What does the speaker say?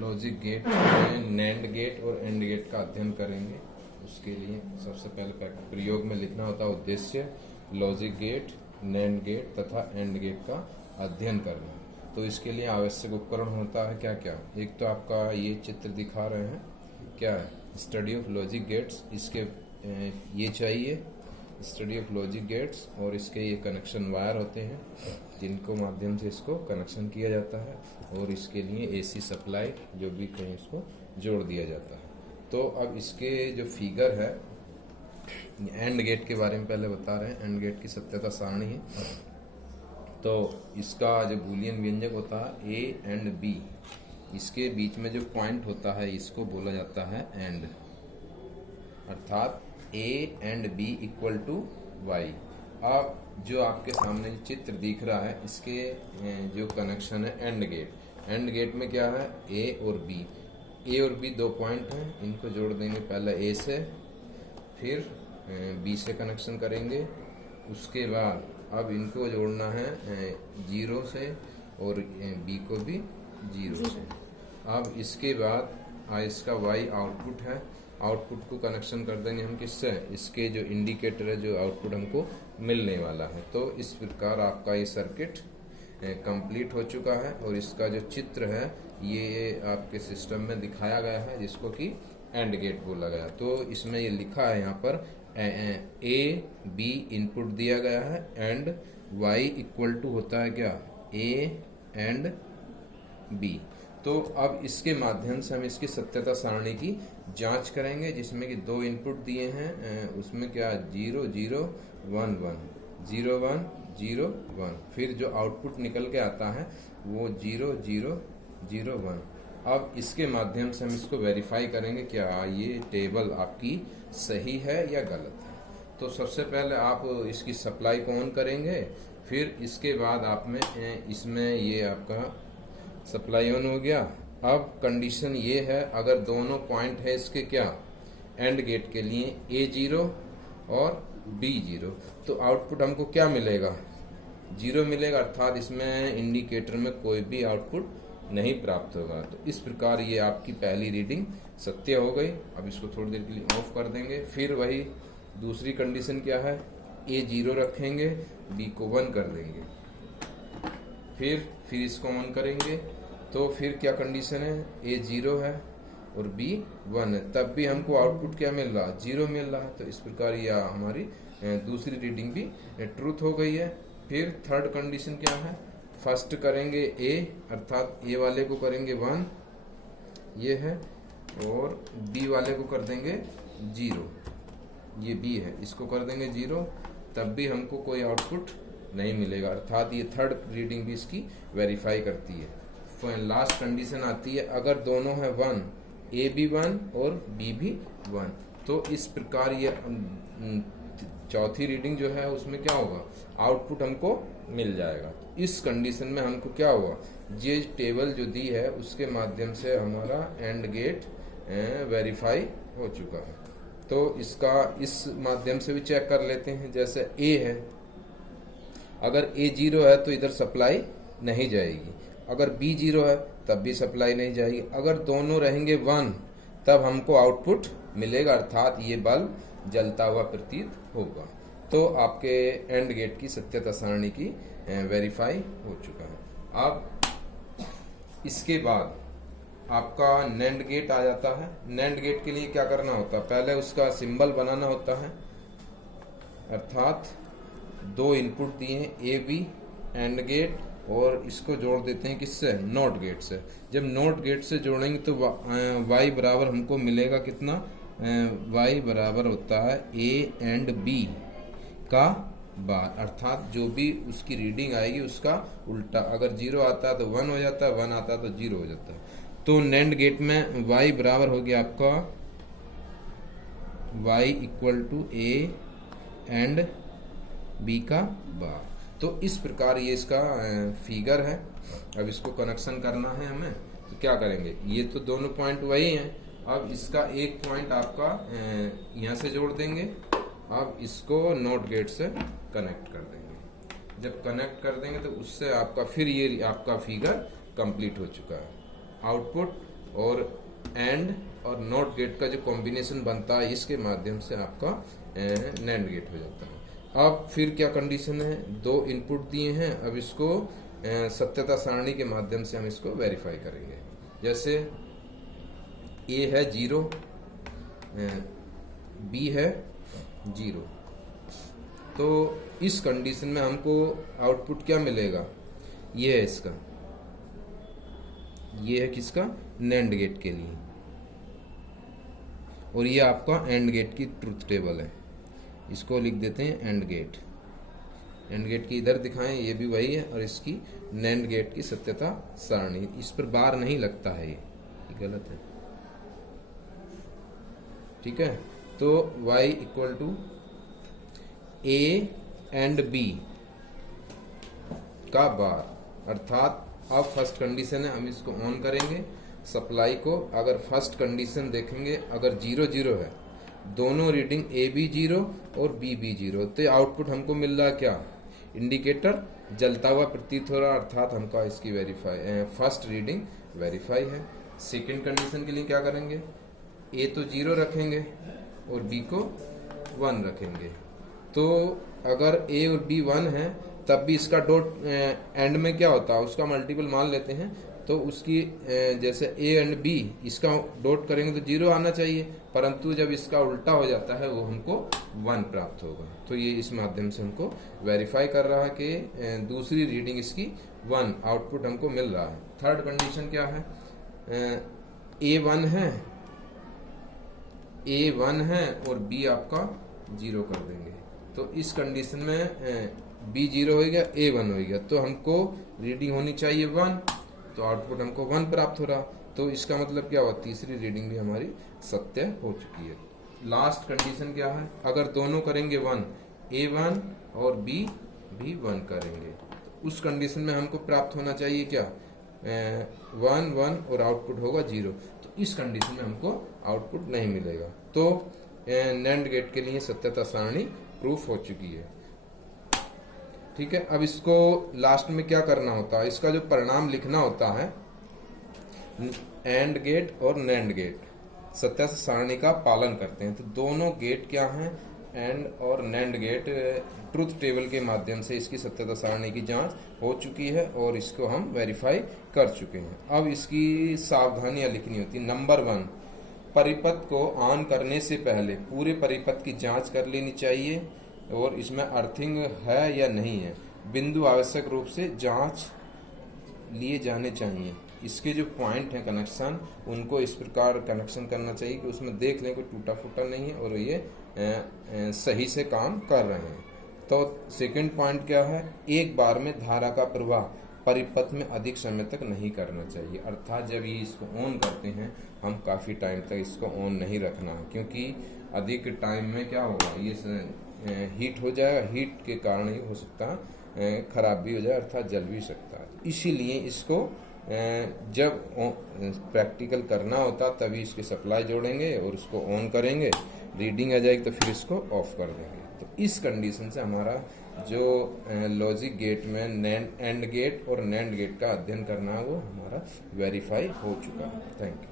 Logic gate में NAND gate और and gate का अध्ययन करेंगे। उसके लिए सबसे पहले प्रयोग में लिखना होता है उद्देश्य लॉजिक गेट, नैंड गेट तथा एंड गेट का अध्ययन करना। तो इसके लिए आवश्यक उपकरण होता है क्या क्या। एक तो आपका ये चित्र दिखा रहे हैं, क्या है, स्टडी ऑफ लॉजिक गेट्स। इसके ये चाहिए स्टडी ऑफ लॉजिक गेट्स, और इसके ये कनेक्शन वायर होते हैं जिनको माध्यम से इसको कनेक्शन किया जाता है, और इसके लिए एसी सप्लाई जो भी कहीं इसको जोड़ दिया जाता है। तो अब इसके जो फिगर है, एंड गेट के बारे में पहले बता रहे हैं। एंड गेट की सत्यता सारणी है। तो इसका जो बूलियन व्यंजक होता है ए एंड बी, इसके बीच में जो पॉइंट होता है इसको बोला जाता है एंड, अर्थात A and B equal to Y. अब जो आपके सामने चित्र दिख रहा है, इसके जो कनेक्शन है एंड गेट, एंड गेट में क्या है, ए और बी। ए और बी दो पॉइंट हैं, इनको जोड़ देंगे पहले ए से, फिर बी से कनेक्शन करेंगे। उसके बाद अब इनको जोड़ना है जीरो से, और बी को भी जीरो से। अब इसके बाद इसका वाई आउटपुट है, आउटपुट को कनेक्शन कर देंगे हम किससे, इसके जो इंडिकेटर है, जो आउटपुट हमको मिलने वाला है। तो इस प्रकार आपका ये सर्किट कंप्लीट हो चुका है, और इसका जो चित्र है ये आपके सिस्टम में दिखाया गया है, जिसको कि एंड गेट बोला गया। तो इसमें ये लिखा है यहाँ पर ए बी इनपुट दिया गया है, एंड वाई इक्वल टू होता है क्या, ए एंड बी। तो अब इसके माध्यम से हम इसकी सत्यता सारणी की जांच करेंगे, जिसमें कि दो इनपुट दिए हैं, उसमें क्या 0 0 1 1 0 1 0 1, फिर जो आउटपुट निकल के आता है वो 0 0 0 1। अब इसके माध्यम से हम इसको वेरीफाई करेंगे क्या ये टेबल आपकी सही है या गलत है। तो सबसे पहले आप इसकी सप्लाई को ऑन करेंगे, फिर इसके बाद आप में इसमें ये आपका सप्लाई ऑन हो गया। अब कंडीशन ये है, अगर दोनों पॉइंट है इसके क्या, एंड गेट के लिए A0 और B0, तो आउटपुट हमको क्या मिलेगा, 0 मिलेगा, अर्थात इसमें इंडिकेटर में कोई भी आउटपुट नहीं प्राप्त होगा। तो इस प्रकार ये आपकी पहली रीडिंग सत्य हो गई। अब इसको थोड़ी देर के लिए ऑफ कर देंगे। फिर वही दूसरी कंडीशन क्या है, A0 रखेंगे, B को 1 कर देंगे, फिर इसको ऑन करेंगे। तो फिर क्या कंडीशन है, A0 है और B 1 है, तब भी हमको आउटपुट क्या मिल रहा है, 0 मिल रहा है। तो इस प्रकार यह हमारी दूसरी रीडिंग भी ट्रूथ हो गई है। फिर थर्ड कंडीशन क्या है, फर्स्ट करेंगे A, अर्थात A वाले को करेंगे 1, ये है, और B वाले को कर देंगे 0, ये B है, इसको कर देंगे 0, तब भी हमको कोई आउटपुट नहीं मिलेगा, अर्थात ये थर्ड रीडिंग भी इसकी वेरीफाई करती है। लास्ट कंडीशन आती है, अगर दोनों है 1, A भी 1 और B भी 1, तो इस प्रकार ये चौथी रीडिंग जो है उसमें क्या होगा, आउटपुट हमको मिल जाएगा। इस कंडीशन में हमको क्या हुआ, ये टेबल जो दी है उसके माध्यम से हमारा एंड गेट वेरीफाई हो चुका है। तो इसका इस माध्यम से भी चेक कर लेते हैं। जैसे A है, अगर A0 है तो इधर सप्लाई नहीं जाएगी, अगर B0 है तब भी सप्लाई नहीं जाएगी, अगर दोनों रहेंगे 1 तब हमको आउटपुट मिलेगा, अर्थात ये बल्ब जलता हुआ प्रतीत होगा। तो आपके एंड गेट की सत्यता सारणी की वेरीफाई हो चुका है। अब इसके बाद आपका नैंड गेट आ जाता है। नैंड गेट के लिए क्या करना होता है, पहले उसका सिंबल बनाना होता है, अर्थात दो इनपुट दिए हैं ए बी एंड गेट, और इसको जोड़ देते हैं किससे, नॉट गेट से। जब नॉट गेट से जोड़ेंगे तो y बराबर हमको मिलेगा कितना, y बराबर होता है ए एंड बी का बार, अर्थात जो भी उसकी रीडिंग आएगी उसका उल्टा, अगर 0 आता है तो 1 हो जाता है, 1 आता है तो 0 हो जाता है। तो नैंड गेट में y बराबर हो गया आपका y equal to A and B का बार। तो इस प्रकार ये इसका फिगर है। अब इसको कनेक्शन करना है हमें, तो क्या करेंगे, ये तो दोनों पॉइंट वही हैं, अब इसका एक पॉइंट आपका यहाँ से जोड़ देंगे, अब इसको नॉट गेट से कनेक्ट कर देंगे। जब कनेक्ट कर देंगे तो उससे आपका फिर ये आपका फिगर कंप्लीट हो चुका है। आउटपुट और एंड और नॉट गेट का जो कॉम्बिनेशन बनता है, इसके माध्यम से आपका नैंड गेट हो जाता है। अब फिर क्या कंडीशन है, दो इनपुट दिए हैं, अब इसको सत्यता सारणी के माध्यम से हम इसको वेरीफाई करेंगे। जैसे ए है 0, बी है 0, तो इस कंडीशन में हमको आउटपुट क्या मिलेगा, ये है इसका, ये है किसका, नैंड गेट के लिए, और ये आपका एंड गेट की ट्रुथ टेबल है, इसको लिख देते हैं एंड गेट। एंड गेट की इधर दिखाएं, ये भी वही है, और इसकी नैंड गेट की सत्यता सारणी, इस पर बार नहीं लगता है, ये गलत है, ठीक है। तो y equal to A and B का बार, अर्थात अब फर्स्ट कंडीशन है, हम इसको ऑन करेंगे सप्लाई को। अगर फर्स्ट कंडीशन देखेंगे, अगर 0 0 है, दोनों रीडिंग ए बी 0 और बी बी 0, तो आउटपुट हमको मिल रहा क्या, इंडिकेटर जलता हुआ प्रतीत हो रहा, अर्थात हमका इसकी वेरीफाई फर्स्ट रीडिंग वेरीफाई है। सेकेंड कंडीशन के लिए क्या करेंगे, ए तो 0 रखेंगे और बी को 1 रखेंगे। तो अगर ए और बी 1 है, तब भी इसका डॉट एंड में क्या होता है, उसका मल्टीपल मान लेते हैं, तो उसकी जैसे ए एंड बी, इसका डॉट करेंगे तो 0 आना चाहिए, परंतु जब इसका उल्टा हो जाता है वो हमको 1 प्राप्त होगा। तो ये इस माध्यम से हमको वेरीफाई कर रहा है कि दूसरी रीडिंग इसकी 1 आउटपुट हमको मिल रहा है। थर्ड कंडीशन क्या है, ए 1 है, ए 1 है और बी आपका 0 कर देंगे, तो इस कंडीशन में बी 0 हो गया, ए 1 हो गया, तो हमको रीडिंग होनी चाहिए 1, तो आउटपुट हमको 1 प्राप्त हो रहा। तो इसका मतलब क्या हुआ, तीसरी रीडिंग भी हमारी सत्य हो चुकी है। लास्ट कंडीशन क्या है, अगर दोनों करेंगे 1, ए 1 और बी भी 1 करेंगे, तो उस कंडीशन में हमको प्राप्त होना चाहिए क्या, 1 1 और आउटपुट होगा 0, तो इस कंडीशन में हमको आउटपुट नहीं मिलेगा। तो नैंड गेट के लिए सत्यता सारणी प्रूफ हो चुकी है, ठीक है। अब इसको लास्ट में क्या करना होता है, इसका जो परिणाम लिखना होता है, एंड गेट और नैंड गेट सत्य सारणी का पालन करते हैं, तो दोनों गेट क्या हैं, एंड और नैंड गेट ट्रुथ टेबल के माध्यम से इसकी सत्यता सारणी की जांच हो चुकी है और इसको हम वेरीफाई कर चुके हैं। अब इसकी सावधानियां लिखनी होती। नंबर 1, परिपथ को ऑन करने से पहले पूरे परिपथ की जांच कर लेनी चाहिए और इसमें अर्थिंग है या नहीं है, बिंदु आवश्यक रूप से जांच लिए जाने चाहिए। इसके जो पॉइंट हैं कनेक्शन, उनको इस प्रकार कनेक्शन करना चाहिए कि उसमें देख लें कोई टूटा फूटा नहीं है और ये सही से काम कर रहे हैं। तो सेकंड पॉइंट क्या है, एक बार में धारा का प्रवाह परिपथ में अधिक समय तक नहीं करना चाहिए, अर्थात जब ये इसको ऑन करते हैं हम काफ़ी टाइम तक इसको ऑन नहीं रखना है, क्योंकि अधिक टाइम में क्या होगा, ये हीट हो जाएगा, हीट के कारण ही हो सकता है खराब भी हो जाए, अर्थात जल भी सकता है। इसीलिए इसको जब प्रैक्टिकल करना होता तभी इसकी सप्लाई जोड़ेंगे और उसको ऑन करेंगे, रीडिंग आ जाएगी तो फिर इसको ऑफ कर देंगे। तो इस कंडीशन से हमारा जो लॉजिक गेट में एंड गेट और नैंड गेट का अध्ययन करना है वो हमारा वेरीफाई हो चुका है। Thank you.